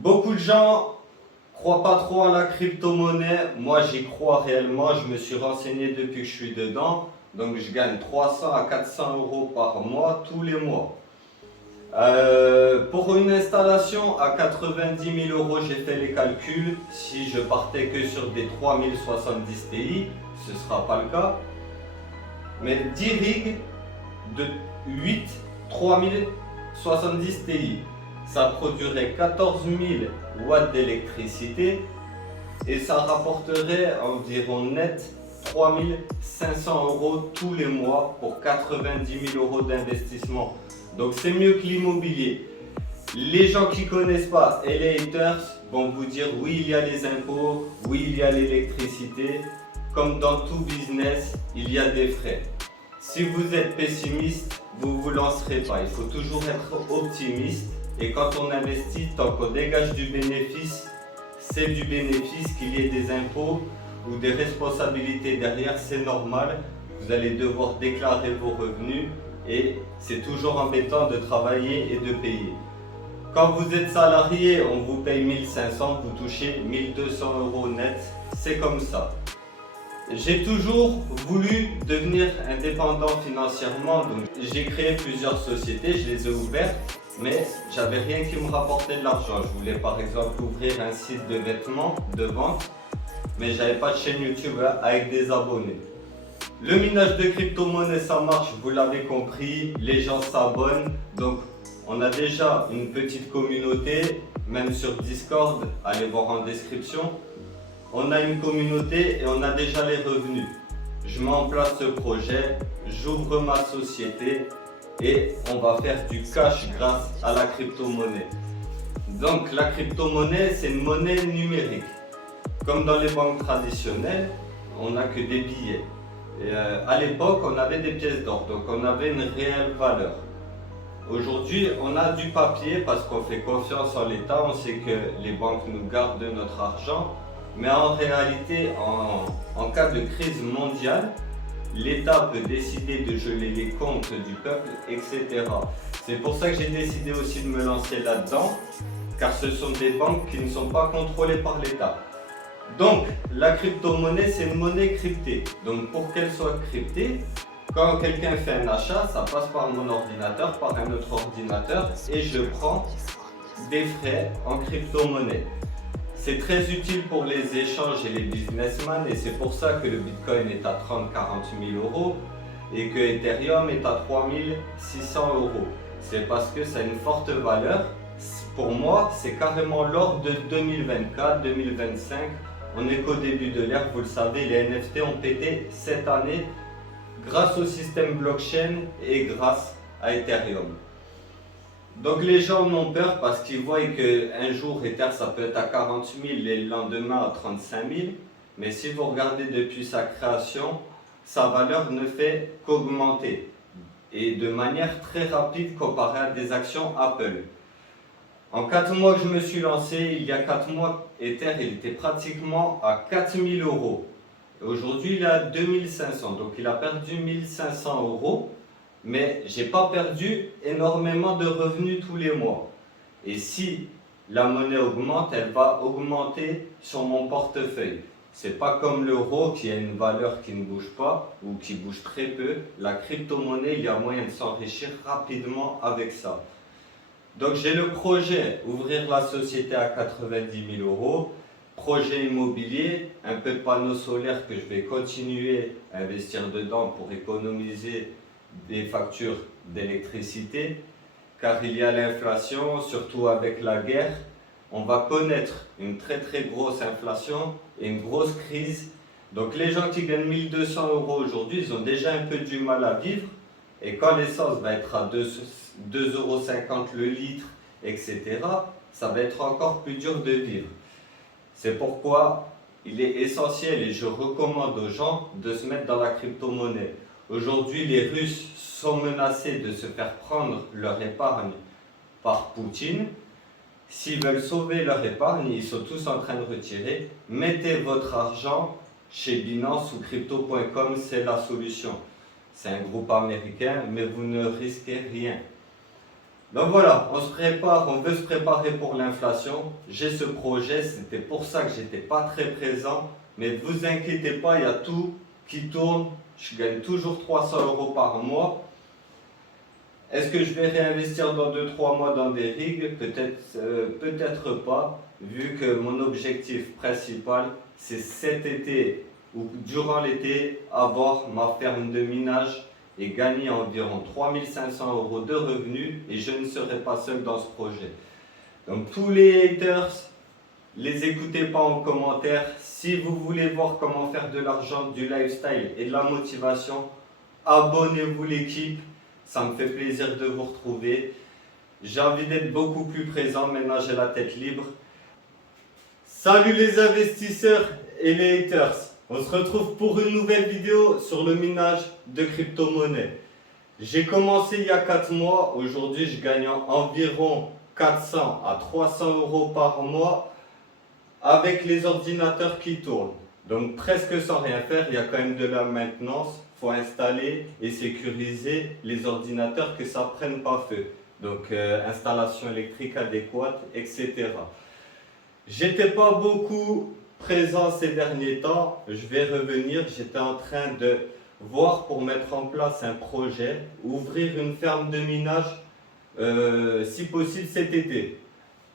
Beaucoup de gens croient pas trop à la crypto-monnaie. Moi, j'y crois réellement. Je me suis renseigné depuis que je suis dedans. Donc, je gagne 300 à 400 euros par mois, tous les mois. Pour une installation à 90 000 euros, j'ai fait les calculs. Si je partais que sur des 3070 Ti, ce ne sera pas le cas. Mais 10 rigs de 8 3070 Ti, ça produirait 14 000 watts d'électricité et ça rapporterait environ net 3 500 euros tous les mois pour 90 000 euros d'investissement. Donc c'est mieux que l'immobilier. Les gens qui ne connaissent pas et les haters vont vous dire oui, il y a les impôts, oui, il y a l'électricité. Comme dans tout business, il y a des frais. Si vous êtes pessimiste, vous ne vous lancerez pas. Il faut toujours être optimiste. Et quand on investit, tant qu'on dégage du bénéfice, c'est du bénéfice. Qu'il y ait des impôts ou des responsabilités derrière, c'est normal. Vous allez devoir déclarer vos revenus et c'est toujours embêtant de travailler et de payer. Quand vous êtes salarié, on vous paye 1500, vous touchez 1200 euros net. C'est comme ça. J'ai toujours voulu devenir indépendant financièrement, donc j'ai créé plusieurs sociétés, je les ai ouvertes, mais j'avais rien qui me rapportait de l'argent. Je voulais par exemple ouvrir un site de vêtements, de vente, mais j'avais pas de chaîne YouTube avec des abonnés. Le minage de crypto-monnaie ça marche, vous l'avez compris, les gens s'abonnent, donc on a déjà une petite communauté, même sur Discord, allez voir en description. On a une communauté et on a déjà les revenus. Je mets en place ce projet, j'ouvre ma société et on va faire du cash grâce à la crypto-monnaie. Donc la crypto-monnaie, c'est une monnaie numérique. Comme dans les banques traditionnelles, on n'a que des billets. Et à l'époque, on avait des pièces d'or, donc on avait une réelle valeur. Aujourd'hui, on a du papier parce qu'on fait confiance en l'État, on sait que les banques nous gardent notre argent. Mais en réalité, en cas de crise mondiale, l'État peut décider de geler les comptes du peuple, etc. C'est pour ça que j'ai décidé aussi de me lancer là-dedans, car ce sont des banques qui ne sont pas contrôlées par l'État. Donc, la crypto-monnaie, c'est une monnaie cryptée. Donc, pour qu'elle soit cryptée, quand quelqu'un fait un achat, ça passe par mon ordinateur, par un autre ordinateur, et je prends des frais en crypto-monnaie. C'est très utile pour les échanges et les businessmen et c'est pour ça que le Bitcoin est à 30-40 000 euros et que Ethereum est à 3 600 euros. C'est parce que ça a une forte valeur. Pour moi, c'est carrément l'or de 2024-2025. On n'est qu'au début de l'ère, vous le savez, les NFT ont pété cette année grâce au système blockchain et grâce à Ethereum. Donc les gens ont peur parce qu'ils voient qu'un jour Ether ça peut être à 40 000 et le lendemain à 35 000. Mais si vous regardez depuis sa création, sa valeur ne fait qu'augmenter. Et de manière très rapide comparée à des actions Apple. En 4 mois que je me suis lancé, il y a 4 mois, Ether il était pratiquement à 4 000 euros. Aujourd'hui il est à 2 500, donc il a perdu 1 500 euros. Mais j'ai pas perdu énormément de revenus tous les mois. Et si la monnaie augmente, elle va augmenter sur mon portefeuille. C'est pas comme l'euro qui a une valeur qui ne bouge pas ou qui bouge très peu. La crypto-monnaie, il y a moyen de s'enrichir rapidement avec ça. Donc j'ai le projet ouvrir la société à 90 000 euros. Projet immobilier, un peu de panneaux solaires que je vais continuer à investir dedans pour économiser des factures d'électricité, car il y a l'inflation, surtout avec la guerre. On va connaître une très grosse inflation et une grosse crise. Donc les gens qui gagnent 1200 euros aujourd'hui, ils ont déjà un peu du mal à vivre. Et quand l'essence va être à 2,50 euros le litre, etc., ça va être encore plus dur de vivre. C'est pourquoi il est essentiel et je recommande aux gens de se mettre dans la crypto-monnaie. Aujourd'hui, les Russes sont menacés de se faire prendre leur épargne par Poutine. S'ils veulent sauver leur épargne, ils sont tous en train de retirer. Mettez votre argent chez Binance ou Crypto.com, c'est la solution. C'est un groupe américain, mais vous ne risquez rien. Donc voilà, on se prépare, on veut se préparer pour l'inflation. J'ai ce projet, c'était pour ça que j'étais pas très présent. Mais ne vous inquiétez pas, il y a tout qui tourne. Je gagne toujours 300 € par mois. Est-ce que je vais réinvestir dans 2-3 mois dans des rigs? Peut-être pas, vu que mon objectif principal, c'est cet été ou durant l'été, avoir ma ferme de minage et gagner environ 3500 € de revenus, et je ne serai pas seul dans ce projet. Donc tous les haters, les écoutez pas en commentaire. Si vous voulez voir comment faire de l'argent, du lifestyle et de la motivation, abonnez-vous l'équipe. Ça me fait plaisir de vous retrouver. J'ai envie d'être beaucoup plus présent, maintenant j'ai la tête libre. Salut les investisseurs et les haters. On se retrouve pour une nouvelle vidéo sur le minage de crypto-monnaies. J'ai commencé il y a 4 mois. Aujourd'hui, je gagne environ 400 à 300 € par mois avec les ordinateurs qui tournent. Donc presque sans rien faire, il y a quand même de la maintenance. Il faut installer et sécuriser les ordinateurs, que ça ne prenne pas feu. Donc installation électrique adéquate, etc. J'étais pas beaucoup présent ces derniers temps. Je vais revenir. J'étais en train de voir pour mettre en place un projet, ouvrir une ferme de minage, si possible cet été.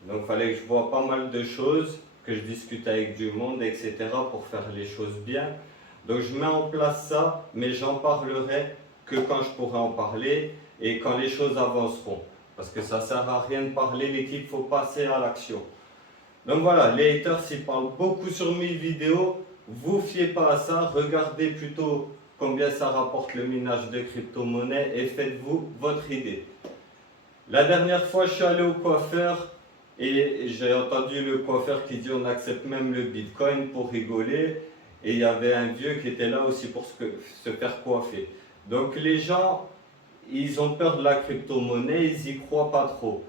Donc il fallait que je vois pas mal de choses, que je discute avec du monde, etc. pour faire les choses bien. Donc je mets en place ça, mais j'en parlerai que quand je pourrai en parler et quand les choses avanceront. Parce que ça ne sert à rien de parler, l'équipe, il faut passer à l'action. Donc voilà, les haters, ils parlent beaucoup sur mes vidéos. Vous fiez pas à ça, regardez plutôt combien ça rapporte le minage de crypto-monnaie et faites-vous votre idée. La dernière fois, je suis allé au coiffeur et j'ai entendu le coiffeur qui dit on accepte même le bitcoin pour rigoler. Et il y avait un vieux qui était là aussi pour se faire coiffer. Donc les gens, ils ont peur de la crypto-monnaie, ils n'y croient pas trop.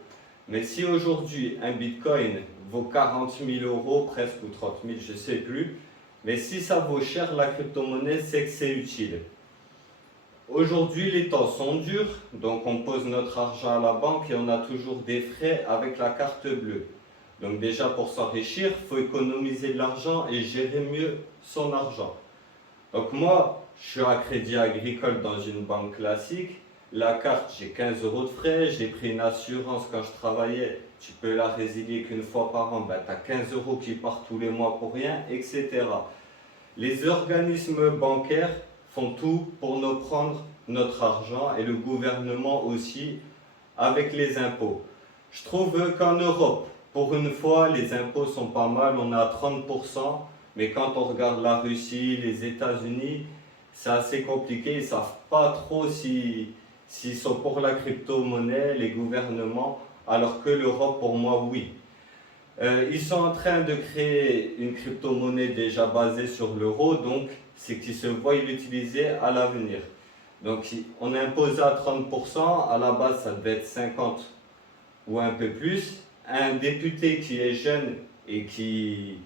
Mais si aujourd'hui un bitcoin vaut 40 000 € presque, ou 30 000, je ne sais plus, mais si ça vaut cher la crypto-monnaie, c'est que c'est utile. Aujourd'hui, les temps sont durs, donc on pose notre argent à la banque et on a toujours des frais avec la carte bleue. Donc déjà, pour s'enrichir, il faut économiser de l'argent et gérer mieux son argent. Donc moi, je suis à Crédit Agricole dans une banque classique. La carte, j'ai 15 € de frais. J'ai pris une assurance quand je travaillais. Tu peux la résilier qu'une fois par an. Ben, tu as 15 € qui partent tous les mois pour rien, etc. Les organismes bancaires font tout pour nous prendre notre argent et le gouvernement aussi avec les impôts. Je trouve qu'en Europe, pour une fois, les impôts sont pas mal, on est à 30%, mais quand on regarde la Russie, les États-Unis, c'est assez compliqué, ils ne savent pas trop s'ils sont pour la crypto-monnaie, les gouvernements, alors que l'Europe, pour moi, oui. Ils sont en train de créer une crypto-monnaie déjà basée sur l'euro, donc c'est qu'ils se voient l'utiliser à l'avenir. Donc on est imposé à 30%, à la base ça devait être 50 ou un peu plus. Un député qui est jeune et qui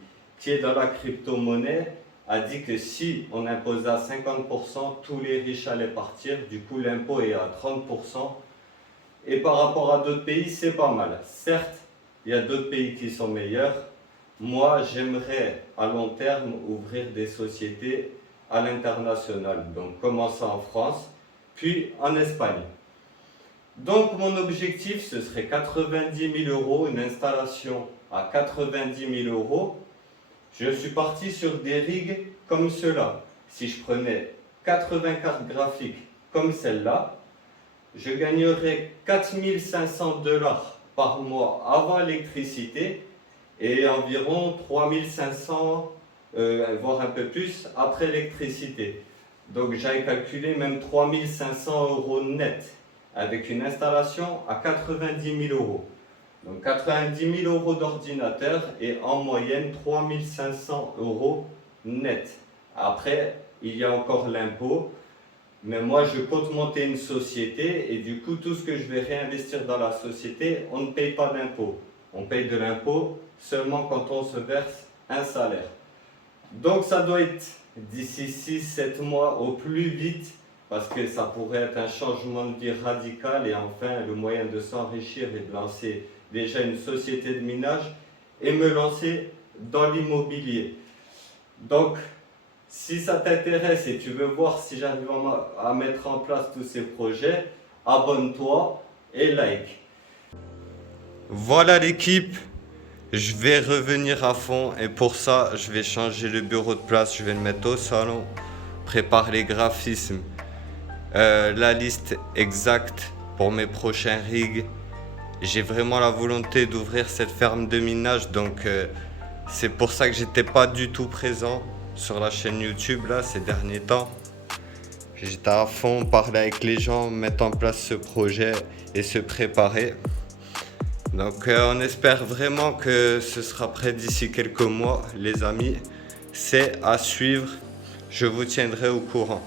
est dans la crypto-monnaie a dit que si on imposait à 50%, tous les riches allaient partir. Du coup, l'impôt est à 30%. Et par rapport à d'autres pays, c'est pas mal. Certes, il y a d'autres pays qui sont meilleurs. Moi, j'aimerais à long terme ouvrir des sociétés à l'international. Donc, commencer en France, puis en Espagne. Donc mon objectif, ce serait 90 000 €, une installation à 90 000 €. Je suis parti sur des rigs comme cela. Si je prenais 80 cartes graphiques comme celle-là, je gagnerais 4 500 $ par mois avant l'électricité et environ 3 500, voire un peu plus, après l'électricité. Donc j'avais calculé même 3 500 € net, avec une installation à 90 000 €. Donc 90 000 € d'ordinateur et en moyenne 3 500 € net. Après, il y a encore l'impôt, mais moi je compte monter une société et du coup tout ce que je vais réinvestir dans la société, on ne paye pas d'impôt. On paye de l'impôt seulement quand on se verse un salaire. Donc ça doit être d'ici 6-7 mois au plus vite, parce que ça pourrait être un changement de vie radical et enfin le moyen de s'enrichir et de lancer déjà une société de minage et me lancer dans l'immobilier. Donc, si ça t'intéresse et tu veux voir si j'arrive à mettre en place tous ces projets, abonne-toi et like. Voilà l'équipe, je vais revenir à fond et pour ça, je vais changer le bureau de place, je vais le mettre au salon, préparer les graphismes, la liste exacte pour mes prochains rigs. J'ai vraiment la volonté d'ouvrir cette ferme de minage, donc c'est pour ça que j'étais pas du tout présent sur la chaîne YouTube là ces derniers temps. J'étais à fond, parler avec les gens, mettre en place ce projet et se préparer. Donc on espère vraiment que ce sera prêt d'ici quelques mois, les amis. C'est à suivre, je vous tiendrai au courant.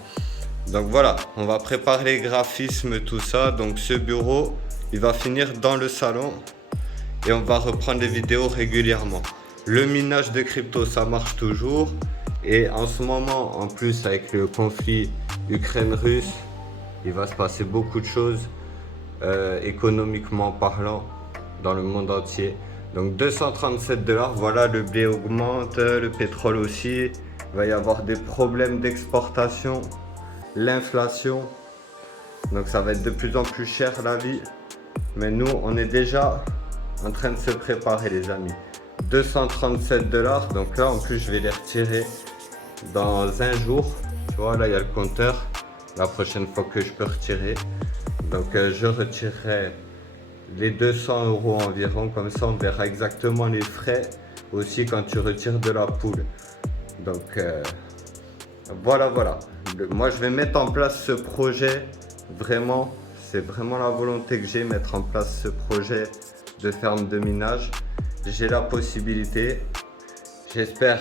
Donc voilà, on va préparer les graphismes, tout ça. Donc ce bureau, il va finir dans le salon et on va reprendre les vidéos régulièrement. Le minage de crypto, ça marche toujours. Et en ce moment, en plus avec le conflit Ukraine-Russe, il va se passer beaucoup de choses économiquement parlant dans le monde entier. Donc 237 $, voilà, le blé augmente, le pétrole aussi. Il va y avoir des problèmes d'exportation, l'inflation. Donc ça va être de plus en plus cher la vie. Mais nous, on est déjà en train de se préparer les amis. 237 $, donc là en plus je vais les retirer dans un jour. Tu vois, là il y a le compteur. La prochaine fois que je peux retirer. Donc je retirerai les 200 € environ, comme ça on verra exactement les frais aussi quand tu retires de la poule. Donc voilà. Moi je vais mettre en place ce projet, vraiment, c'est vraiment la volonté que j'ai, mettre en place ce projet de ferme de minage. J'ai la possibilité, j'espère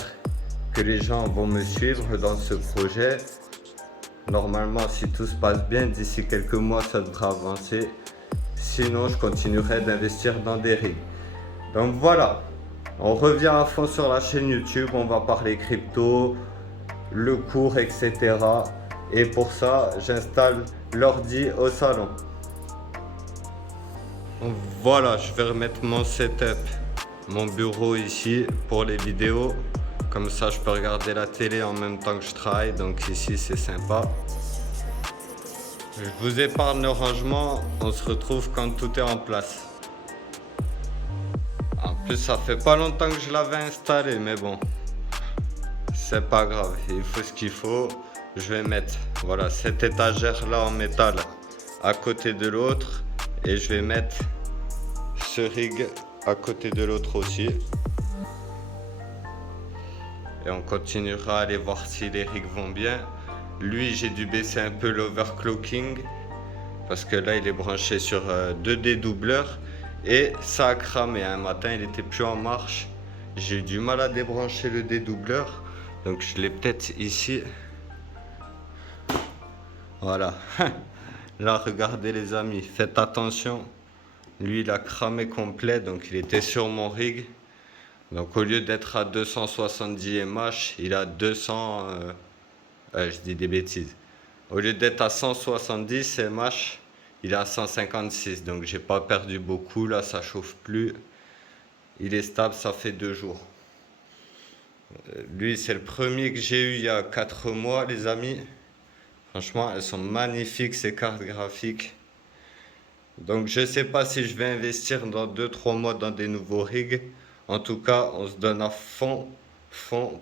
que les gens vont me suivre dans ce projet. Normalement, si tout se passe bien, d'ici quelques mois ça devra avancer. Sinon, je continuerai d'investir dans des rigs. Donc voilà, on revient à fond sur la chaîne YouTube, on va parler crypto, le cours, etc. Et pour ça, j'installe l'ordi au salon. Voilà, je vais remettre mon setup, mon bureau ici pour les vidéos. Comme ça, je peux regarder la télé en même temps que je travaille. Donc ici, c'est sympa. Je vous épargne le rangement, on se retrouve quand tout est en place. En plus, ça fait pas longtemps que je l'avais installé, mais bon, c'est pas grave, il faut ce qu'il faut. Je vais mettre, voilà, cette étagère là en métal à côté de l'autre et je vais mettre ce rig à côté de l'autre aussi. Et on continuera à aller voir si les rigs vont bien. Lui, j'ai dû baisser un peu l'overclocking parce que là, il est branché sur 2 dédoubleurs et ça a cramé. Un matin, il était plus en marche. J'ai eu du mal à débrancher le dédoubleur. Donc, je l'ai peut-être ici. Voilà. Là, regardez les amis, faites attention. Lui, il a cramé complet, donc il était sur mon rig. Donc, au lieu d'être à 270 mH, il a 200... je dis des bêtises. Au lieu d'être à 170 mH, il est à 156. Donc j'ai pas perdu beaucoup. Là, ça chauffe plus. Il est stable, ça fait 2 jours. Lui, c'est le premier que j'ai eu il y a 4 mois, les amis. Franchement, elles sont magnifiques, ces cartes graphiques. Donc je sais pas si je vais investir dans 2-3 mois dans des nouveaux rigs. En tout cas, on se donne à fond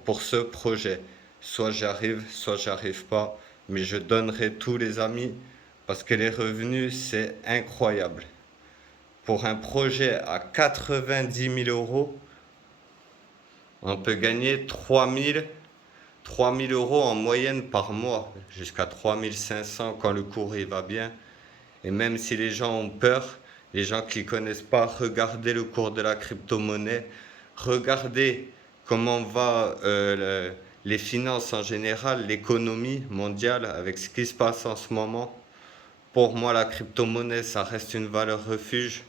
pour ce projet. Soit j'arrive, soit j'arrive pas. Mais je donnerai tous les amis parce que les revenus, c'est incroyable. Pour un projet à 90 000 €, on peut gagner 3 000 € en moyenne par mois. Jusqu'à 3 500 quand le cours il va bien. Et même si les gens ont peur, les gens qui ne connaissent pas, regardez le cours de la crypto-monnaie. Regardez comment va les finances en général, l'économie mondiale avec ce qui se passe en ce moment. Pour moi, la crypto-monnaie, ça reste une valeur refuge.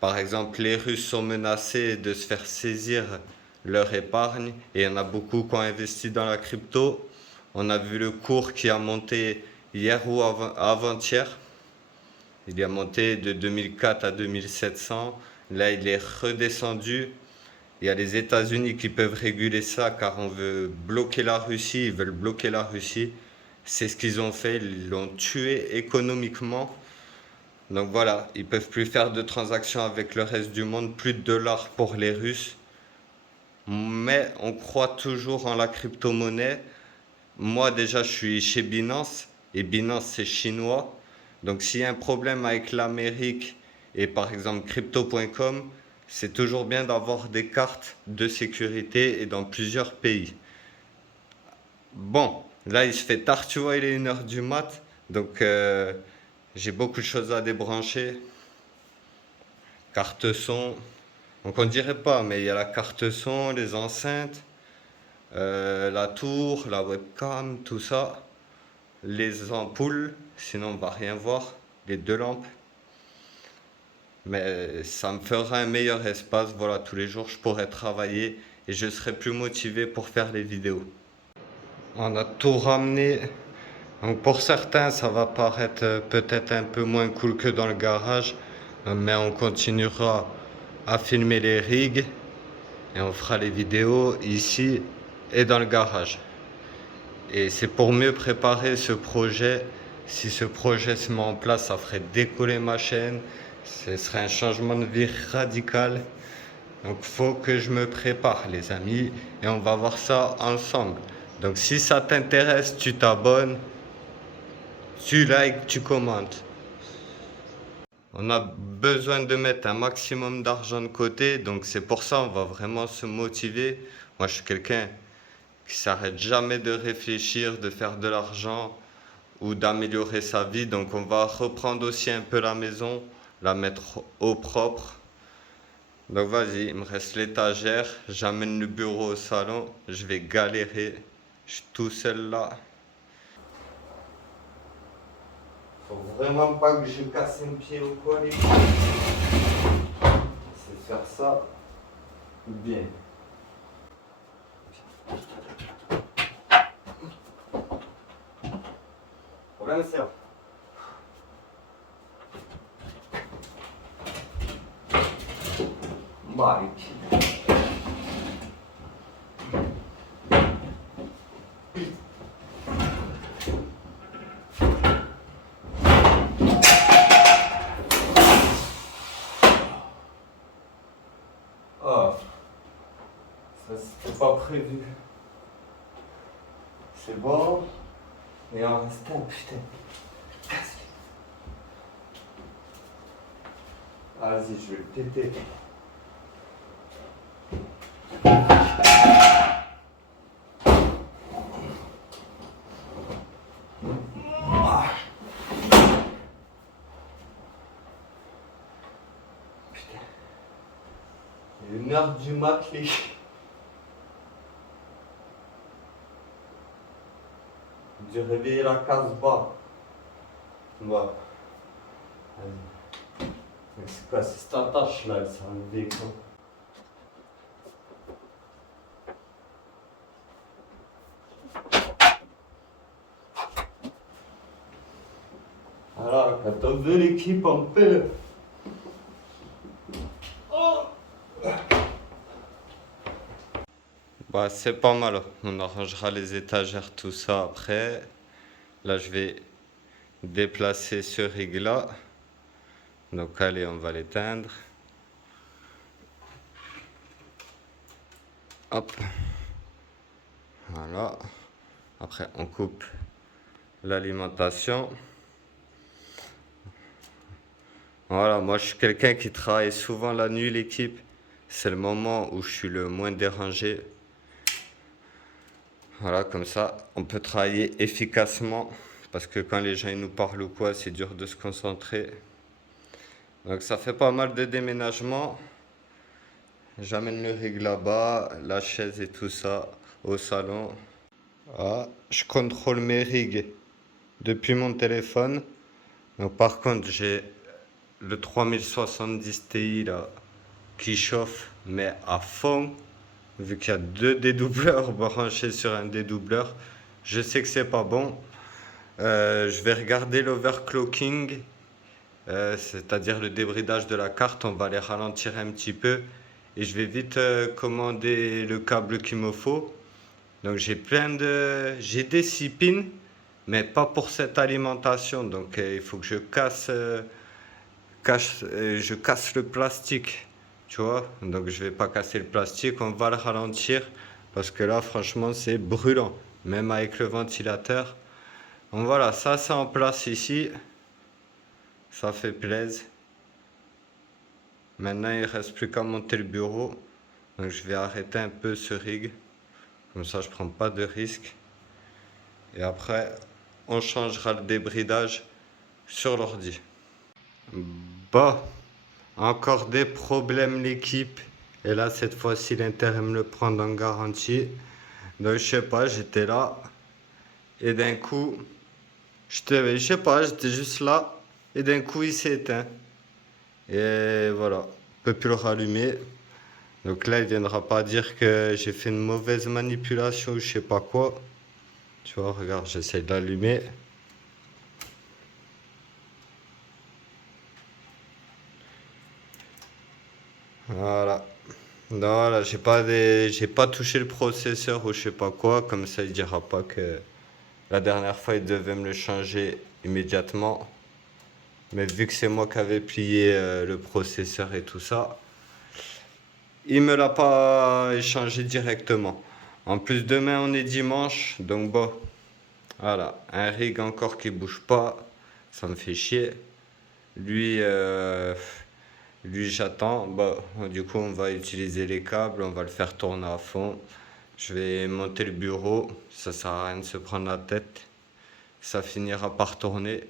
Par exemple, les Russes sont menacés de se faire saisir leur épargne et il y en a beaucoup qui ont investi dans la crypto. On a vu le cours qui a monté hier ou avant-hier. Il est monté de 2004 à 2700. Là, il est redescendu. Il y a les États-Unis qui peuvent réguler ça car on veut bloquer la Russie. Ils veulent bloquer la Russie. C'est ce qu'ils ont fait. Ils l'ont tué économiquement. Donc voilà, ils peuvent plus faire de transactions avec le reste du monde. Plus de dollars pour les Russes. Mais on croit toujours en la crypto-monnaie. Moi déjà, je suis chez Binance. Et Binance, c'est chinois. Donc s'il y a un problème avec l'Amérique et par exemple crypto.com, c'est toujours bien d'avoir des cartes de sécurité et dans plusieurs pays. Bon, là il se fait tard, tu vois, il est 1h du mat. Donc j'ai beaucoup de choses à débrancher. Carte son. Donc on dirait pas, mais il y a la carte son, les enceintes, la tour, la webcam, tout ça. Les ampoules, sinon on va rien voir, les 2 lampes. Mais ça me fera un meilleur espace, voilà, tous les jours je pourrai travailler et je serai plus motivé pour faire les vidéos. On a tout ramené, donc pour certains ça va paraître peut-être un peu moins cool que dans le garage, mais on continuera à filmer les rigs et on fera les vidéos ici et dans le garage. Et c'est pour mieux préparer ce projet. Si ce projet se met en place, ça ferait décoller ma chaîne. Ce serait un changement de vie radical. Donc il faut que je me prépare les amis. Et on va voir ça ensemble. Donc si ça t'intéresse, tu t'abonnes. Tu likes, tu commentes. On a besoin de mettre un maximum d'argent de côté. Donc c'est pour ça on va vraiment se motiver. Moi je suis quelqu'un qui s'arrête jamais de réfléchir, de faire de l'argent ou d'améliorer sa vie. Donc on va reprendre aussi un peu la maison, la mettre au propre. Donc vas-y, il me reste l'étagère, j'amène le bureau au salon, je vais galérer, je suis tout seul là. Faut vraiment pas que je casse un pied ou quoi les gars. C'est faire ça bien. Problème c'est là. Mike. Oh, ça c'était pas prévu. C'est bon. Et en reste un, putain. Vas-y, je vais le péter. Putain. Il est 1h du mat, les gars. J'ai réveillé la casse-bas. Voilà. Vas-y. Mais c'est quoi, c'est cette attache là, elle s'est enlevée quoi. Alors, quand on veut l'équipe, on peut. Oh. Bah, c'est pas mal. On arrangera les étagères, tout ça après. Là, je vais déplacer ce rig là. Donc, allez, on va l'éteindre. Hop. Voilà. Après, on coupe l'alimentation. Voilà, moi je suis quelqu'un qui travaille souvent la nuit, l'équipe. C'est le moment où je suis le moins dérangé. Voilà, comme ça, on peut travailler efficacement. Parce que quand les gens ils nous parlent ou quoi, c'est dur de se concentrer. Donc ça fait pas mal de déménagement. J'amène le rig là-bas, la chaise et tout ça au salon. Ah, je contrôle mes rigs depuis mon téléphone. Donc par contre, j'ai le 3070 Ti là qui chauffe mais à fond. Vu qu'il y a 2 dédoubleurs branchés sur un dédoubleur, je sais que c'est pas bon. Je vais regarder l'overclocking, c'est-à-dire le débridage de la carte. On va les ralentir un petit peu et je vais vite commander le câble qu'il me faut. Donc j'ai des 6 pins, mais pas pour cette alimentation. Donc il faut que je casse le plastique, tu vois. Donc je vais pas casser le plastique, on va le ralentir parce que là franchement c'est brûlant, même avec le ventilateur. Donc voilà, ça c'est en place ici, ça fait plaisir. Maintenant il reste plus qu'à monter le bureau, donc je vais arrêter un peu ce rig, comme ça je prends pas de risque. Et après on changera le débridage sur l'ordi. Bah, encore des problèmes l'équipe. Et là cette fois-ci l'Inter me le prend en garantie. Donc je sais pas, j'étais là. Et d'un coup, je sais pas, j'étais juste là. Et d'un coup il s'est éteint. Et voilà, je peux plus le rallumer. Donc là il viendra pas dire que j'ai fait une mauvaise manipulation ou je sais pas quoi. Tu vois, regarde, j'essaie de l'allumer. Voilà. Voilà, j'ai pas touché le processeur ou je sais pas quoi, comme ça il dira pas que la dernière fois il devait me le changer immédiatement. Mais vu que c'est moi qui avais plié le processeur et tout ça, il me l'a pas échangé directement. En plus demain on est dimanche, donc bon, voilà, un rig encore qui bouge pas, ça me fait chier. Lui, lui j'attends. Bah, du coup, on va utiliser les câbles, on va le faire tourner à fond. Je vais monter le bureau, ça sert à rien de se prendre la tête. Ça finira par tourner.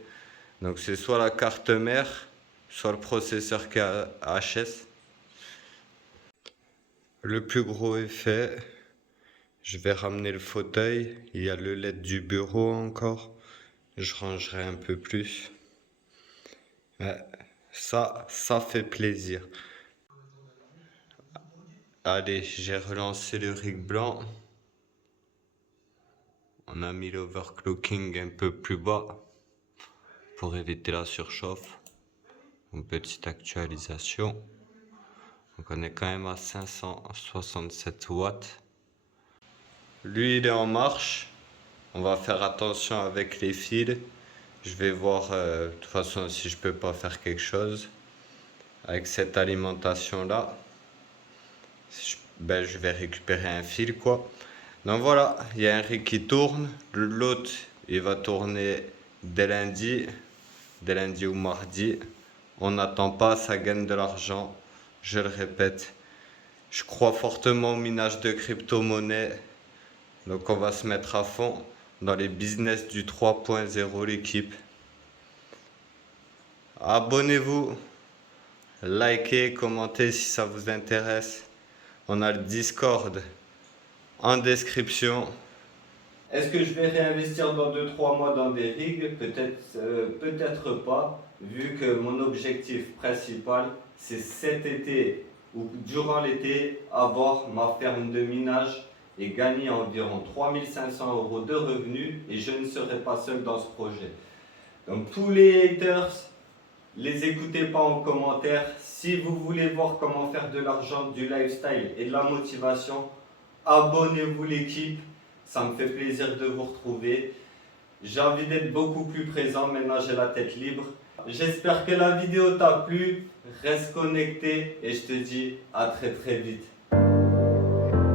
Donc c'est soit la carte mère, soit le processeur qui est HS. Le plus gros est fait. Je vais ramener le fauteuil. Il y a le LED du bureau encore. Je rangerai un peu plus. Ouais, ça fait plaisir. Allez, j'ai relancé le rig blanc. On a mis l'overclocking un peu plus bas pour éviter la surchauffe. Une petite actualisation. Donc on est quand même à 567 watts. Lui il est en marche. On va faire attention avec les fils. Je vais voir de toute façon si je peux pas faire quelque chose avec cette alimentation là. Je vais récupérer un fil quoi. Donc voilà, il y a un rig qui tourne. L'autre il va tourner dès lundi ou mardi. On n'attend pas, ça gagne de l'argent. Je le répète, je crois fortement au minage de crypto-monnaie. Donc on va se mettre à fond dans les business du 3.0 l'équipe. Abonnez-vous, likez, commentez si ça vous intéresse. On a le Discord en description. Est-ce que je vais réinvestir dans 2-3 mois dans des rigs? Peut-être pas, vu que mon objectif principal, c'est cet été ou durant l'été, avoir ma ferme de minage et gagner environ 3500 € de revenus et je ne serai pas seul dans ce projet. Donc tous les haters, les écoutez pas en commentaire. Si vous voulez voir comment faire de l'argent, du lifestyle et de la motivation, abonnez-vous l'équipe. Ça me fait plaisir de vous retrouver. J'ai envie d'être beaucoup plus présent, maintenant j'ai la tête libre. J'espère que la vidéo t'a plu. Reste connecté et je te dis à très très vite.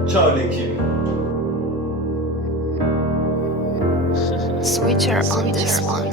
Ciao l'équipe. Switcher on this one.